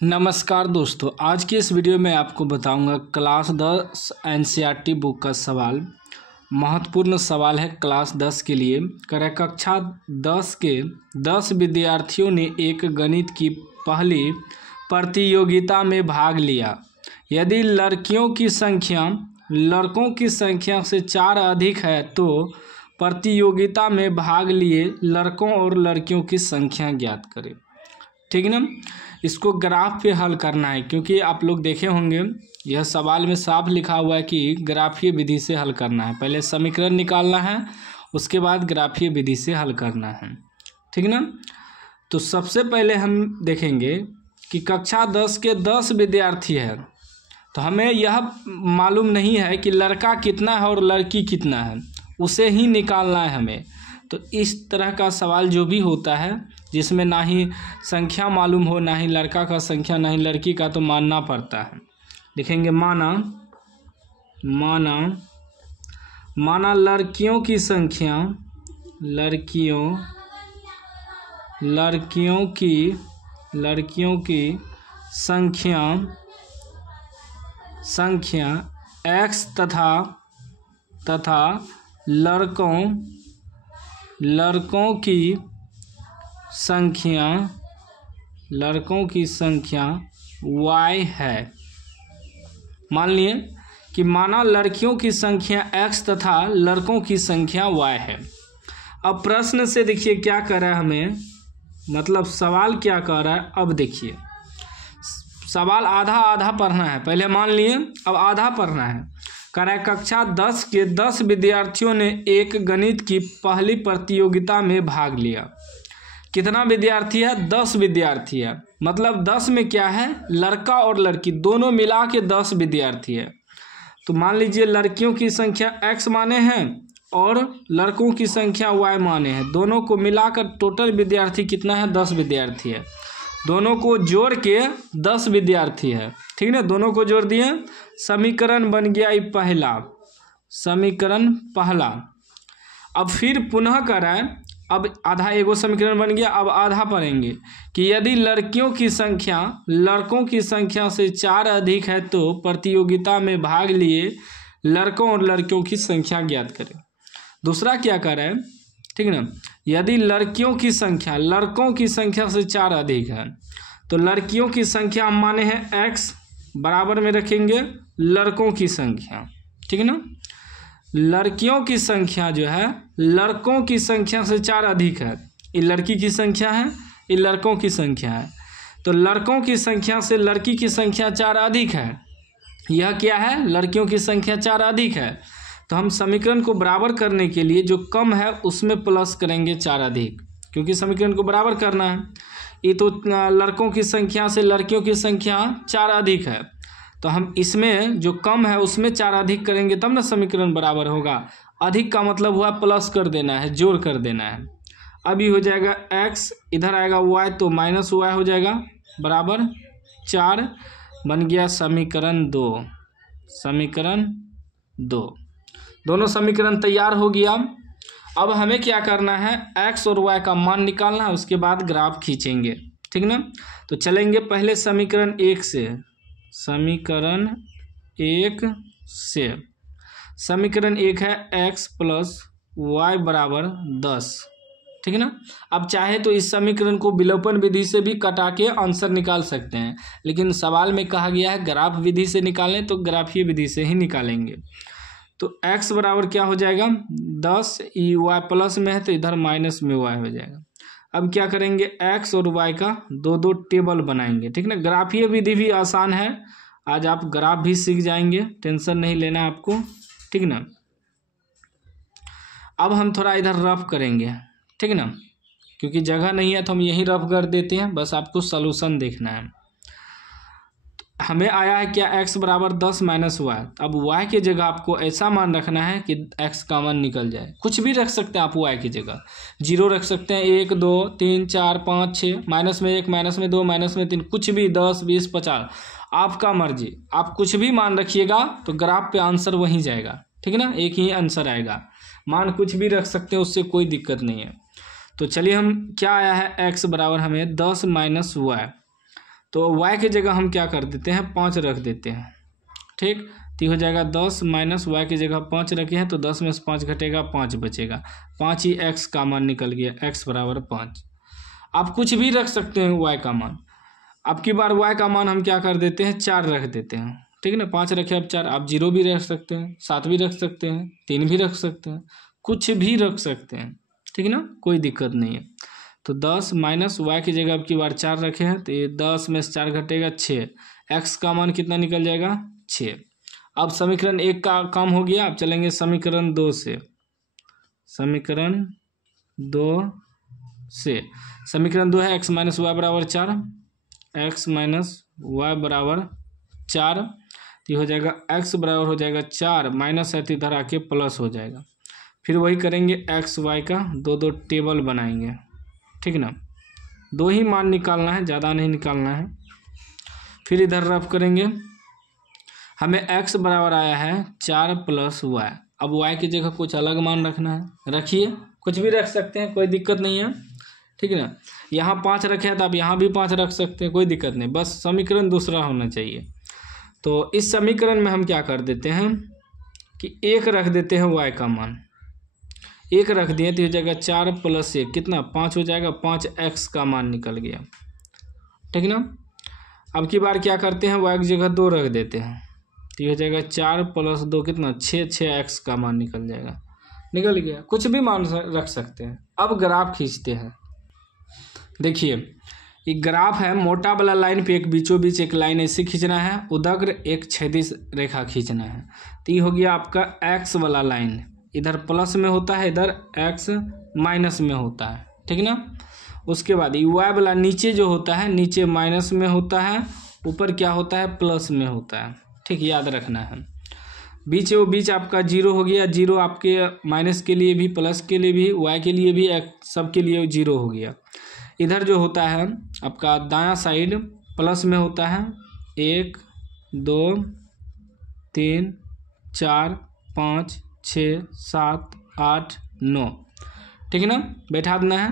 नमस्कार दोस्तों, आज की इस वीडियो में आपको बताऊंगा क्लास 10 एनसीईआरटी बुक का सवाल। महत्वपूर्ण सवाल है क्लास 10 के लिए। कक्षा 10 के 10 विद्यार्थियों ने एक गणित की पहली प्रतियोगिता में भाग लिया। यदि लड़कियों की संख्या लड़कों की संख्या से 4 अधिक है तो प्रतियोगिता में भाग लिए लड़कों और लड़कियों की संख्या ज्ञात करें। ठीक है ना। इसको ग्राफ पे हल करना है, क्योंकि आप लोग देखे होंगे यह सवाल में साफ लिखा हुआ है कि ग्राफीय विधि से हल करना है। पहले समीकरण निकालना है, उसके बाद ग्राफीय विधि से हल करना है। ठीक है ना। तो सबसे पहले हम देखेंगे कि कक्षा 10 के 10 विद्यार्थी है, तो हमें यह मालूम नहीं है कि लड़का कितना है और लड़की कितना है, उसे ही निकालना है हमें। तो इस तरह का सवाल जो भी होता है जिसमें ना ही संख्या मालूम हो, ना ही लड़का का संख्या, ना ही लड़की का, तो मानना पड़ता है। देखेंगे माना लड़कियों की संख्या लड़कियों की संख्या x तथा लड़कों की संख्या y है। मान लिए कि माना लड़कियों की संख्या x तथा लड़कों की संख्या y है। अब प्रश्न से देखिए क्या कर रहा है हमें, मतलब सवाल क्या कर रहा है। अब देखिए सवाल आधा आधा पढ़ना है, पहले मान लिए, अब आधा पढ़ना है। कक्षा 10 के 10 विद्यार्थियों ने एक गणित की पहली प्रतियोगिता में भाग लिया। कितना विद्यार्थी है? 10 विद्यार्थी है। मतलब 10 में क्या है, लड़का और लड़की दोनों मिला के 10 विद्यार्थी है। तो मान लीजिए लड़कियों की संख्या x माने हैं और लड़कों की संख्या y माने हैं। दोनों को मिलाकर टोटल विद्यार्थी कितना है? 10 विद्यार्थी है। दोनों को जोड़ के 10 विद्यार्थी है। ठीक है, दोनों को जोड़ दिए, समीकरण बन गया ये समीकरण पहला। अब फिर पुनः कराएं, अब आधा एगो समीकरण बन गया। अब आधा पढ़ेंगे कि यदि लड़कियों की संख्या लड़कों की संख्या से 4 अधिक है तो प्रतियोगिता में भाग लिए लड़कों और लड़कियों की संख्या ज्ञात करें। दूसरा क्या करें, ठीक है ना। यदि लड़कियों की संख्या लड़कों की संख्या से 4 अधिक है तो लड़कियों की संख्या हम माने हैं x, बराबर में रखेंगे लड़कों की संख्या। ठीक है ना। लड़कियों की संख्या जो है लड़कों की संख्या से 4 अधिक है। ये लड़की की संख्या है, ये लड़कों की संख्या है। तो लड़कों की संख्या से लड़की की संख्या 4 अधिक है। यह क्या है? लड़कियों की संख्या 4 अधिक है। तो हम समीकरण को बराबर करने के लिए जो कम है उसमें प्लस करेंगे 4 अधिक, क्योंकि समीकरण को बराबर करना है। ये तो लड़कों की संख्या से लड़कियों की संख्या 4 अधिक है, तो हम इसमें जो कम है उसमें 4 अधिक करेंगे तब ना समीकरण बराबर होगा। अधिक का मतलब हुआ प्लस कर देना है, जोड़ कर देना है। अभी हो जाएगा x, इधर आएगा y तो माइनस y हो जाएगा, बराबर 4 बन गया समीकरण 2। दोनों समीकरण तैयार हो गया। अब हमें क्या करना है, x और y का मान निकालना है, उसके बाद ग्राफ खींचेंगे। ठीक ना। तो चलेंगे पहले समीकरण 1 से। समीकरण 1 है x प्लस y बराबर 10। ठीक है ना। अब चाहे तो इस समीकरण को विलोपन विधि से भी कटा के आंसर निकाल सकते हैं, लेकिन सवाल में कहा गया है ग्राफ विधि से निकालें, तो ग्राफीय विधि से ही निकालेंगे। तो x बराबर क्या हो जाएगा 10, y प्लस में है तो इधर माइनस में y हो जाएगा। अब क्या करेंगे, x और y का 2 टेबल बनाएंगे। ठीक ना। ग्राफीय विधि भी आसान है, आज आप ग्राफ भी सीख जाएंगे, टेंशन नहीं लेना आपको। ठीक ना। अब हम थोड़ा इधर रफ करेंगे। ठीक ना, क्योंकि जगह नहीं है तो हम यहीं रफ कर देते हैं, बस आपको सलूशन देखना है। हमें आया है क्या, x बराबर 10 माइनस y। अब y की जगह आपको ऐसा मान रखना है कि x का मान निकल जाए। कुछ भी रख सकते हैं आप, y की जगह 0 रख सकते हैं, 1 2 3 4 5 6, माइनस में 1 माइनस में 2 माइनस में 3, कुछ भी 10 20 50, आपका मर्जी। आप कुछ भी मान रखिएगा तो ग्राफ पे आंसर वहीं जाएगा। ठीक है ना, एक ही आंसर आएगा। मान कुछ भी रख सकते हैं, उससे कोई दिक्कत नहीं है। तो चलिए हम क्या आया है, x बराबर हमें 10 माइनस y। तो y की जगह हम क्या कर देते हैं, 5 रख देते हैं। ठीक, तो हो जाएगा 10 माइनस y की जगह 5 रखे हैं तो 10 में से 5 घटेगा, 5 बचेगा। 5 ही x का मान निकल गया, x बराबर 5। आप कुछ भी रख सकते हैं y का मान। अब की बार y का मान हम क्या कर देते हैं, 4 रख देते हैं। ठीक है ना, 5 रखे अब 4, आप 0 भी रख सकते हैं, 7 भी रख सकते हैं, 3 भी रख सकते हैं, कुछ भी रख सकते हैं। ठीक है ना, कोई दिक्कत नहीं है। तो 10 माइनस y की जगह अब की बार 4 रखे हैं तो ये 10 में से 4 घटेगा 6, x का मान कितना निकल जाएगा, 6। अब समीकरण 1 का काम हो गया। अब चलेंगे समीकरण 2 से। समीकरण 2 से, समीकरण 2 है x माइनस वाई बराबर 4, x माइनस वाई बराबर 4, तो हो जाएगा x बराबर हो जाएगा 4, माइनस है तो इधर आके प्लस हो जाएगा। फिर वही करेंगे x y का दो टेबल बनाएंगे। ठीक ना, 2 ही मान निकालना है, ज़्यादा नहीं निकालना है। फिर इधर रफ करेंगे, हमें x बराबर आया है 4 प्लस y। अब y की जगह कुछ अलग मान रखना है, रखिए, कुछ भी रख सकते हैं, कोई दिक्कत नहीं है। ठीक है ना, यहाँ 5 रखे हैं तो आप यहाँ भी 5 रख सकते हैं, कोई दिक्कत नहीं, बस समीकरण दूसरा होना चाहिए। तो इस समीकरण में हम क्या कर देते हैं कि 1 रख देते हैं, y का मान 1 रख दिए तो हो जाएगा 4 प्लस 1 कितना, 5 हो जाएगा, 5x का मान निकल गया। ठीक ना, अब की बार क्या करते हैं, y की जगह 2 रख देते हैं तो हो जाएगा 4 प्लस 2 कितना, 6x का मान निकल जाएगा, निकल गया। कुछ भी मान रख सकते हैं। अब ग्राफ खींचते हैं। देखिए ये ग्राफ है, मोटा वाला लाइन पे एक बीचों बीच एक लाइन ऐसे खींचना है, उदग्र एक क्षैतिज रेखा खींचना है। तो ये हो गया आपका x वाला लाइन, इधर प्लस में होता है, इधर x माइनस में होता है। ठीक ना, उसके बाद y वाला नीचे जो होता है, नीचे माइनस में होता है, ऊपर क्या होता है, प्लस में होता है। ठीक, याद रखना है। बीच वो बीच आपका 0 हो गया, 0 आपके माइनस के लिए भी, प्लस के लिए भी, y के लिए भी, सब के लिए 0 हो गया। इधर जो होता है आपका दायां साइड प्लस में होता है, 1 2 3 4 5 6 7 8 9। ठीक है ना, बैठा देना है।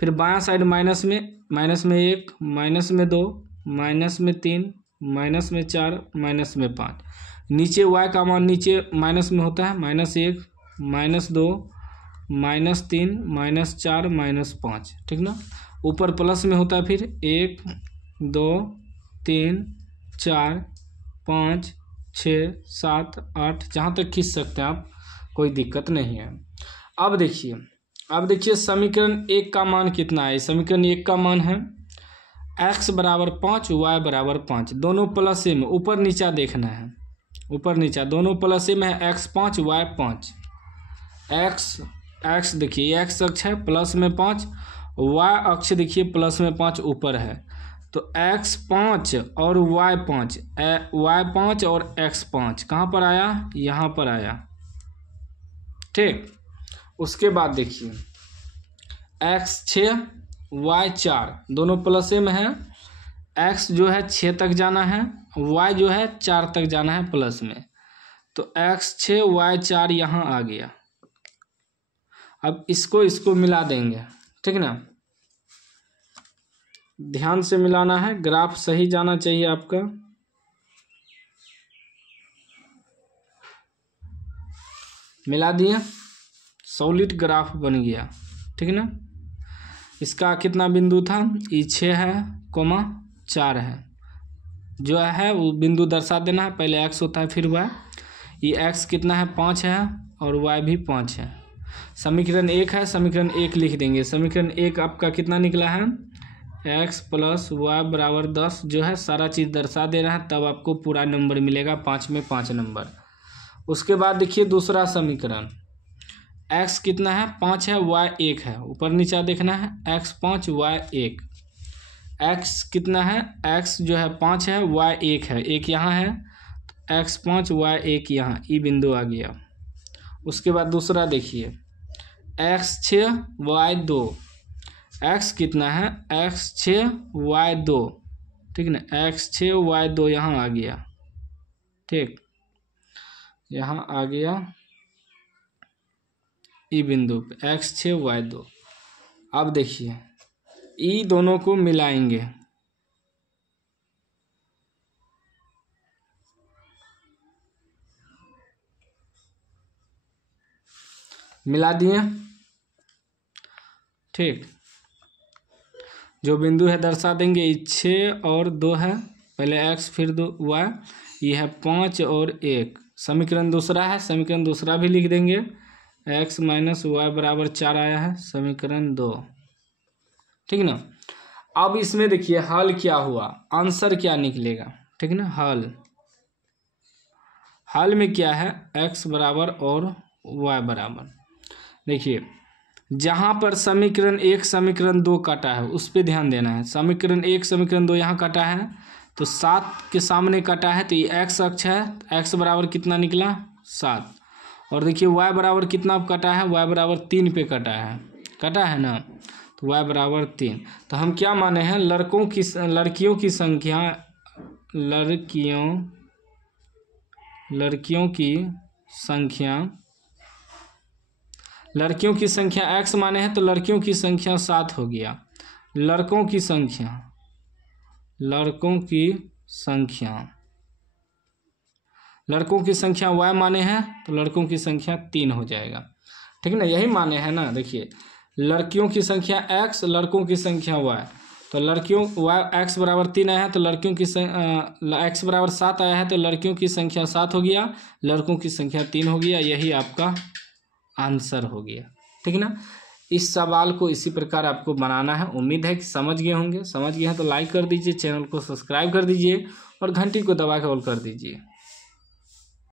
फिर बायां साइड माइनस में 1 माइनस में 2 माइनस में 3 माइनस में 4 माइनस में 5। नीचे y का मान नीचे माइनस में होता है, -1 -2 -3 -4 -5। ठीक ना, ऊपर प्लस में होता है, फिर 1 2 3 4 5 6 7 8, जहाँ तक खींच सकते हैं आप, कोई दिक्कत नहीं है। अब देखिए समीकरण 1 का मान कितना है। समीकरण 1 का मान है x बराबर 5 y बराबर 5, दोनों प्लस में, ऊपर नीचा देखना है, ऊपर नीचा दोनों प्लस में है, x 5 y 5। x देखिए x अक्ष है प्लस में 5, y अक्ष देखिए प्लस में 5 ऊपर है। तो x 5 और y 5, y 5 और x 5 कहाँ पर आया, यहाँ पर आया। ठीक, उसके बाद देखिए x 6 y 4, दोनों प्लस में है, x जो है 6 तक जाना है, y जो है 4 तक जाना है प्लस में। तो x 6 y 4 यहाँ आ गया। अब इसको मिला देंगे। ठीक ना, ध्यान से मिलाना है, ग्राफ सही जाना चाहिए आपका। मिला दिए, सॉलिड ग्राफ बन गया। ठीक ना, इसका कितना बिंदु था, ये 6 है, 4 है, जो है वो बिंदु दर्शा देना है। पहले x होता है फिर y। ये x कितना है, 5 है, और y भी 5 है। समीकरण 1 है, समीकरण 1 लिख देंगे। समीकरण 1 आपका कितना निकला है, x प्लस वाई बराबर 10, जो है सारा चीज़ दर्शा दे रहा है, तब आपको पूरा नंबर मिलेगा, 5 में 5 नंबर। उसके बाद देखिए दूसरा समीकरण, x कितना है, 5 है, y 1 है, ऊपर नीचा देखना है, x 5 y 1। x कितना है, x जो है 5 है, y 1 है, 1 यहाँ है, तो x 5 y 1 यहाँ, ई बिंदु आ गया। उसके बाद दूसरा देखिए, x 6 y 2, x कितना है, x 6 y 2। ठीक ना, x 6 y 2 यहाँ आ गया। ठीक, यहाँ आ गया ई बिंदु पे, x 6 y 2। अब देखिए ई दोनों को मिलाएंगे, मिला दिए, ठीक। जो बिंदु है दर्शा देंगे, 6 और 2 है, पहले x फिर 2 y, ये है 5 और 1। समीकरण दूसरा है, समीकरण दूसरा भी लिख देंगे, x माइनस वाई बराबर 4 आया है, समीकरण 2, ठीक ना। अब इसमें देखिए हल क्या हुआ, आंसर क्या निकलेगा, ठीक ना। हल में क्या है, x बराबर और y बराबर, देखिए जहाँ पर समीकरण 1 समीकरण 2 काटा है उस पर ध्यान देना है। समीकरण 1 समीकरण 2 यहाँ काटा है तो 7 के सामने काटा है, तो ये x अक्ष है, x बराबर कितना निकला 7। और देखिए y बराबर कितना काटा है, y बराबर 3 पे काटा है ना, तो y बराबर 3। तो हम क्या माने हैं, लड़कियों की संख्या लड़कियों की संख्या x माने हैं, तो लड़कियों की संख्या 7 हो गया। लड़कों की संख्या y माने हैं, तो लड़कों की संख्या 3 हो जाएगा, ठीक है ना। यही माने हैं ना। देखिए लड़कियों की संख्या x, लड़कों की संख्या y, तो लड़कियों x बराबर 3 आया है, तो लड़कियों की x बराबर 7 आया है, तो लड़कियों की संख्या 7 हो गया, लड़कों की संख्या 3 हो गया। यही आपका आंसर हो गया, ठीक है ना। इस सवाल को इसी प्रकार आपको बनाना है। उम्मीद है कि समझ गए होंगे। समझ गए हैं तो लाइक कर दीजिए, चैनल को सब्सक्राइब कर दीजिए और घंटी को दबा के ऑल कर दीजिए।